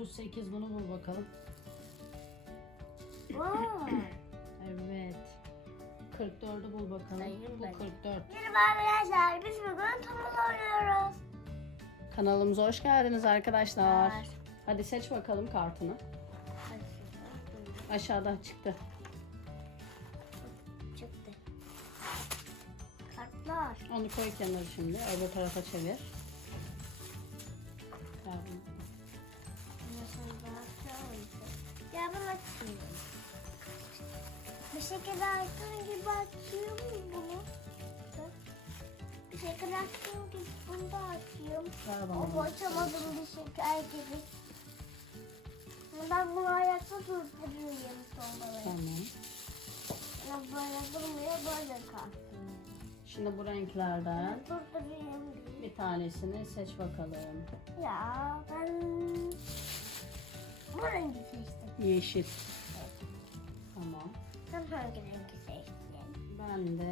38 bunu bul bakalım. Vay. Evet. 44'ü bul bakalım. Sayayım Bu ben. 44. Merhaba arkadaşlar. Biz bugün tombala oynuyoruz. Kanalımıza hoş geldiniz arkadaşlar. Var. Hadi seç bakalım kartını. Aşağıda çıktı. Çıktı. Kartlar. Onu koy kenara şimdi. Öbür tarafa çevir. Tamam. Şekilde açtığım gibi açıyorum bunu. Bir şekilde açtığım gibi bunu da bana. Ama açamadım bir şeker gibi. Ben bunu ayakta durduruyorum tombalayı. Tamam. Ya böyle durmuyor böyle kalsın. Şimdi bu renklerden bir tanesini seç bakalım. Ya ben bu rengi seçtim. Yeşil. Tamam. Sen hangi rengi seçtin? Ben de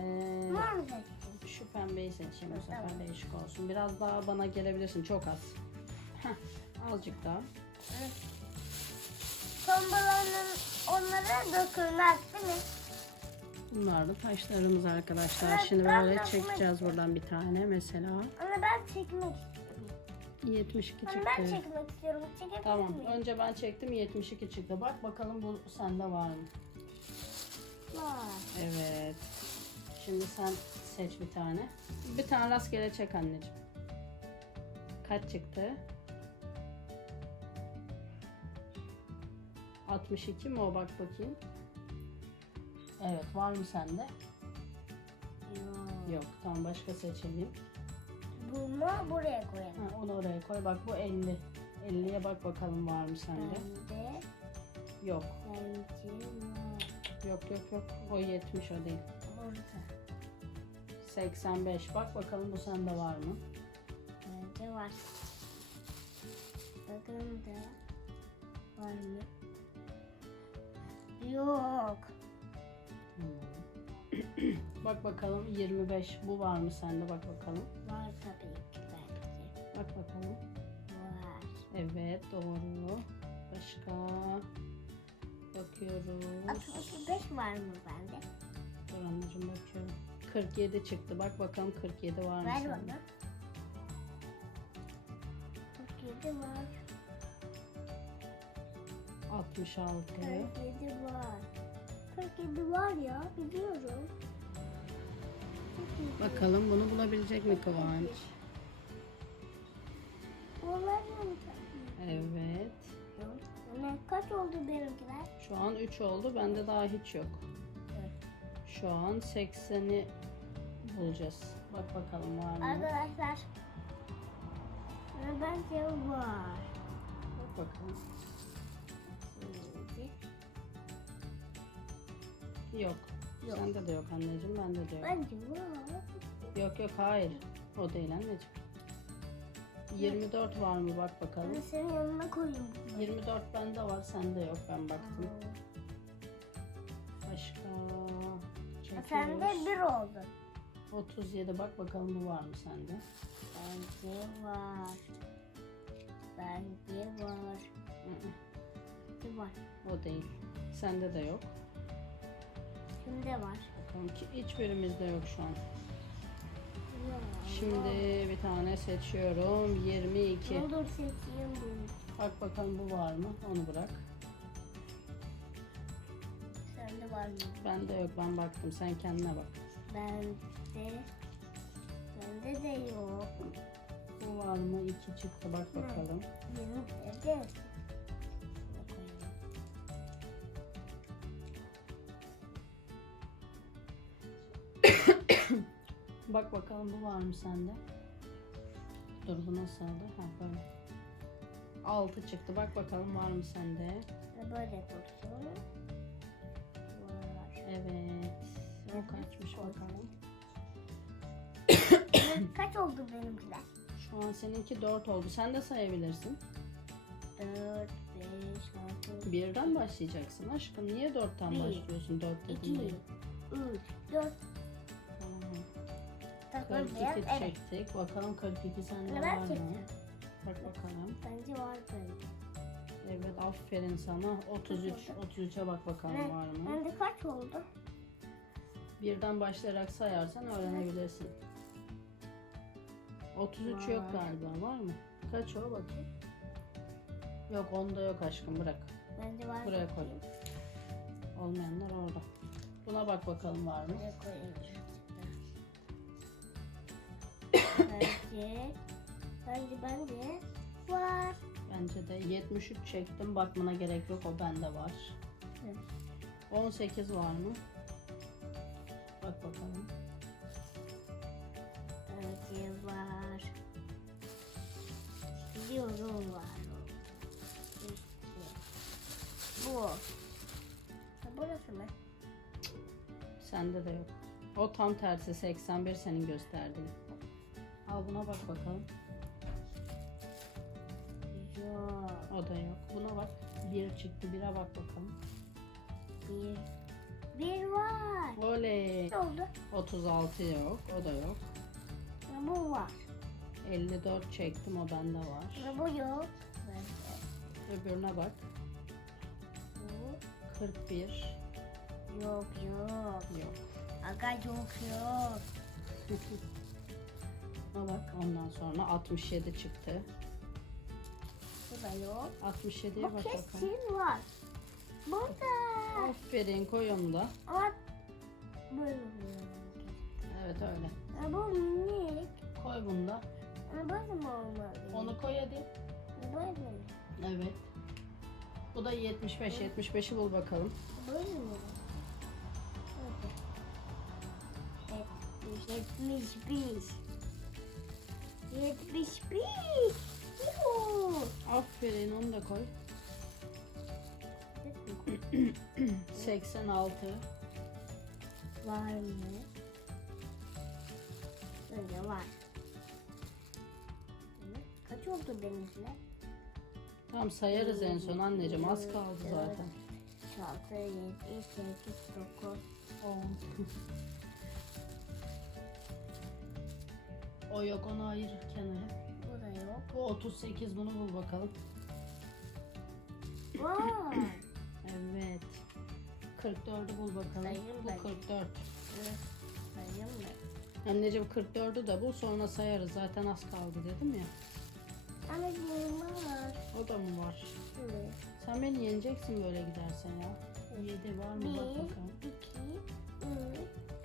Mor mu seçtin? şu pembeyi seçeyim bu sefer Tamam. değişik olsun. Biraz daha bana gelebilirsin çok az. Heh, azıcık daha. Tombalanın onlara dökülmez değil mi? Bunlar da taşlarımız arkadaşlar. Evet, Şimdi böyle çekeceğiz buradan bir tane mesela. Ama ben çekmek istiyorum. 72 Ama ben çıktı. çekmek istiyorum. Çekebilir Tamam. miyim? Önce ben çektim 72 çıktı. Bak bakalım bu sende var mı? Var. Evet. Şimdi sen seç bir tane. Bir tane rastgele çek anneciğim. Kaç çıktı? 62 mi o bak bakayım. Evet var mı sende? Yok. Yok. Tamam başka seçelim. Bunu buraya koyalım. Ha, onu oraya koy. Bak bu 50. 50'ye bak bakalım var mı sende? Bende Yok. bence var. Yok yok yok. O 70 o değil. Burada. 85. Bak bakalım bu sende var mı? Bence var. Bakın da var mı? Yok. Bak bakalım 25. Bu var mı sende? Bak bakalım. Var tabii ki bence. Bak bakalım. Var. Evet doğru. Başka. Bakıyoruz. 65 var mı bende? Dur anneciğim bakıyorum. 47 çıktı. Bak bakalım 47 var mı Ver sende? bana. 47 var. 66. 47 var. 47 var ya biliyorum. 47. Bakalım bunu bulabilecek mi Kıvanç? Onlar mı? Evet. Kaç oldu benimkiler? Şu an 3 oldu. Bende daha hiç yok. Evet. Şu an 80'i bulacağız. Bak bakalım var mı? Arkadaşlar. Bence var. Bak bakalım. Yok. Yok. Sende de yok anneciğim. Bende de yok. Bence var. Yok yok hayır. O değil anneciğim. 24 var mı bak bakalım. Ben senin yanına koyayım. 24 bende var. Sende yok. Ben baktım. Başka. Sende Çekiyoruz. bir oldu. 37 bak bakalım bu var mı sende? Bence var. Bence var. Bence var. O değil. Sende de yok. Şimdi var. Bakalım ki hiçbirimizde yok şu an. Şimdi bir tane seçiyorum. 22. Ne olur seçeyim bunu. Bak bakalım bu var mı? Onu bırak. Sende var mı? Bende yok. Ben baktım. Sen kendine bak. Bende. Bende de yok. Bu var mı? 2 çıktı. Bak bakalım. Benim evde. Bak bakalım bu var mı sende? Dur bu nasıldı? Ha böyle. 6 çıktı. Bak bakalım var mı sende? Böyle dursun. Var. Evet. O kaçmış bakalım. Kaç oldu benimkiler? Şu an seninki 4 oldu. Sen de sayabilirsin. 4, 5, 6, Birden başlayacaksın aşkım. Niye 4'ten Bir, başlıyorsun? 4 2, dedin 3, değil. 4. 42 evet. çektik. Bakalım 42 sende var ben mı? Bak bakalım. Bence var bence. Evet aferin sana. 33. 33'e bak bakalım Evet. var mı? Bende kaç oldu? Birden başlayarak sayarsan öğrenebilirsin. 33 yok Var. galiba var mı? Kaç o bakayım? Yok onda yok aşkım bırak. Bende var. Buraya koy. Olmayanlar orada. Buna bak bakalım var mı? Buraya koyayım. Bence, bence bende var. Bence de 73 çektim. Bakmana gerek yok. O bende var. 18 var mı? Bak bakalım. Bence var. Biliyorum var. İşte. Bu. Ha, burası mı? Sende de yok. O tam tersi 81 senin gösterdiğin. Al buna bak bakalım. Yok. O da yok. Buna bak. 1 çıktı. 1'e bak bakalım. Bir. Bir var. Oley. Ne oldu? 36 yok. O da yok. Bu var. 54 çektim. O bende var. Bu yok. Öbürüne bak. Bu 41 yok yok. yok. Aga yok yok. altına bak. Ondan sonra 67 çıktı. Bu da yok. 67'ye bak bakalım. kesin var. Burada. Aferin koy da. Ama böyle. Evet öyle. Ama bu minik. Koy bunu da. Ama böyle mi olmalı? Onu koy hadi. Böyle mi? Evet. Bu da 75. 75'i bul bakalım. Böyle mi? Böyle. Evet. Yetmiş bir. 71. Yuhu. Aferin onu da koy. 86. Var mı? Böyle var. Kaç oldu benimle? Tamam sayarız en son anneciğim az kaldı zaten. 6, 7, 8, 9, 10. O yok onu ayır kenara. Bu da yok. Bu 38 bunu bul bakalım. Var. Evet. 44'ü bul bakalım. Sayayım Bu ben. 44. Sayayım mı? Anneciğim 44'ü de bul sonra sayarız. Zaten az kaldı dedim ya. Anneciğim var. O da mı var? Evet. Sen beni yeneceksin böyle gidersen ya. 7 var mı bak 1, bakalım. 2,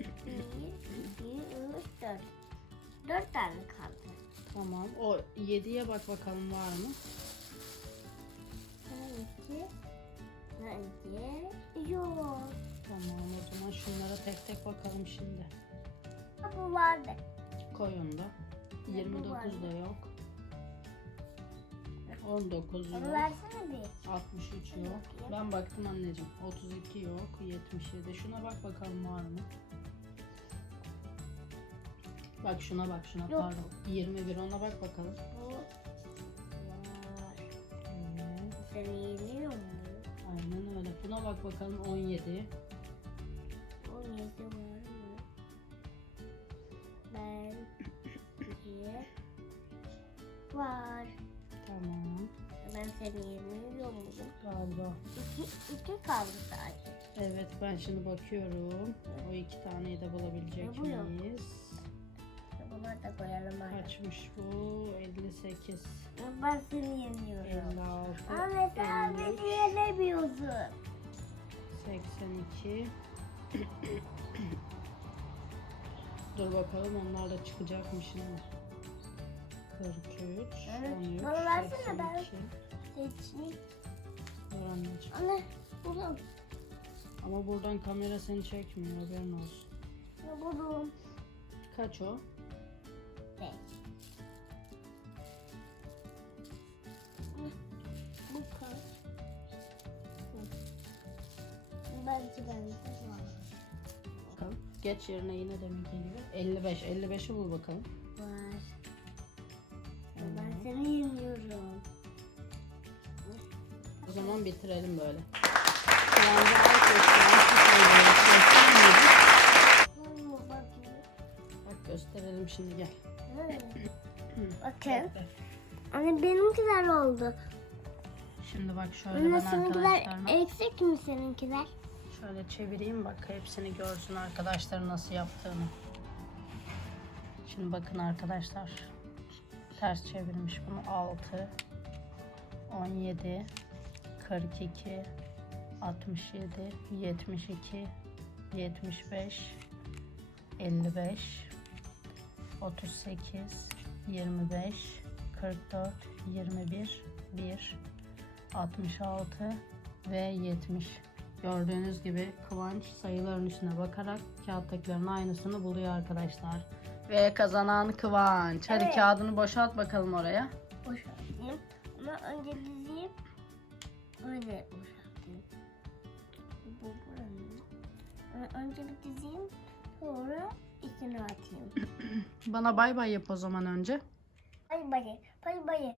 3, 1, 2, 3, 4. 4 tane kaldı. Tamam. O 7'ye bak bakalım var mı? Sanki bence yok. Tamam o zaman şunlara tek tek bakalım şimdi. Ha, Bu vardı. Koy onu da. bu 29 vardı. da yok. 19 Onu yok. versene bir. 63 yok. Ben baktım anneciğim. 32 yok. 77. Şuna bak bakalım var mı? Bak şuna bak şuna Yok. pardon. 21 ona bak bakalım. Bu var. Evet. Yeniyor mu? Aynen öyle. Buna bak bakalım 17. 17 var mı? Ben diye var. Tamam. Ben seni yeniyor muyum? Galiba. İki, iki kaldı sadece. Evet ben şimdi bakıyorum. O iki taneyi de bulabilecek Ya bu yok. miyiz? Kaçmış bu? 58. Ben seni yeniyorum. 56. Anne sen 53, beni yenemiyorsun. 82. Dur bakalım onlar da çıkacak mı şimdi? 43, Evet, 13, bana versene ben. 82. Seçtik. Dur anneciğim. Anne buldum. Ama buradan kamera seni çekmiyor haberin olsun. Ne buldum? Kaç o? Belki var. Bakalım. Geç yerine yine de mi geliyor? 55. 55'i bul bakalım. Var. Evet. Ben seni yeniyorum. O zaman bitirelim böyle. Bak gösterelim şimdi gel. Bakın. Anne benimkiler oldu. Şimdi bak şöyle ben Anne seninkiler arkadaşlarıma eksik mi seninkiler? Şöyle çevireyim bak hepsini görsün arkadaşlar nasıl yaptığını. Şimdi bakın arkadaşlar. Ters çevirmiş bunu 6 17 42 67 72 75 55 38 25 44 21 1 66 ve 70 gördüğünüz gibi Kıvanç sayıların üstüne bakarak kağıttakilerin aynısını buluyor arkadaşlar ve kazanan Kıvanç hadi Evet. kağıdını boşalt bakalım oraya Boşaltayım. Ama önce dizeyim. Öyle boşaltayım. Bu buranın. Ama Önce bir dizeyim. Sonra içine atayım. bana bay bay yap o zaman önce Bay bay. Bay bay.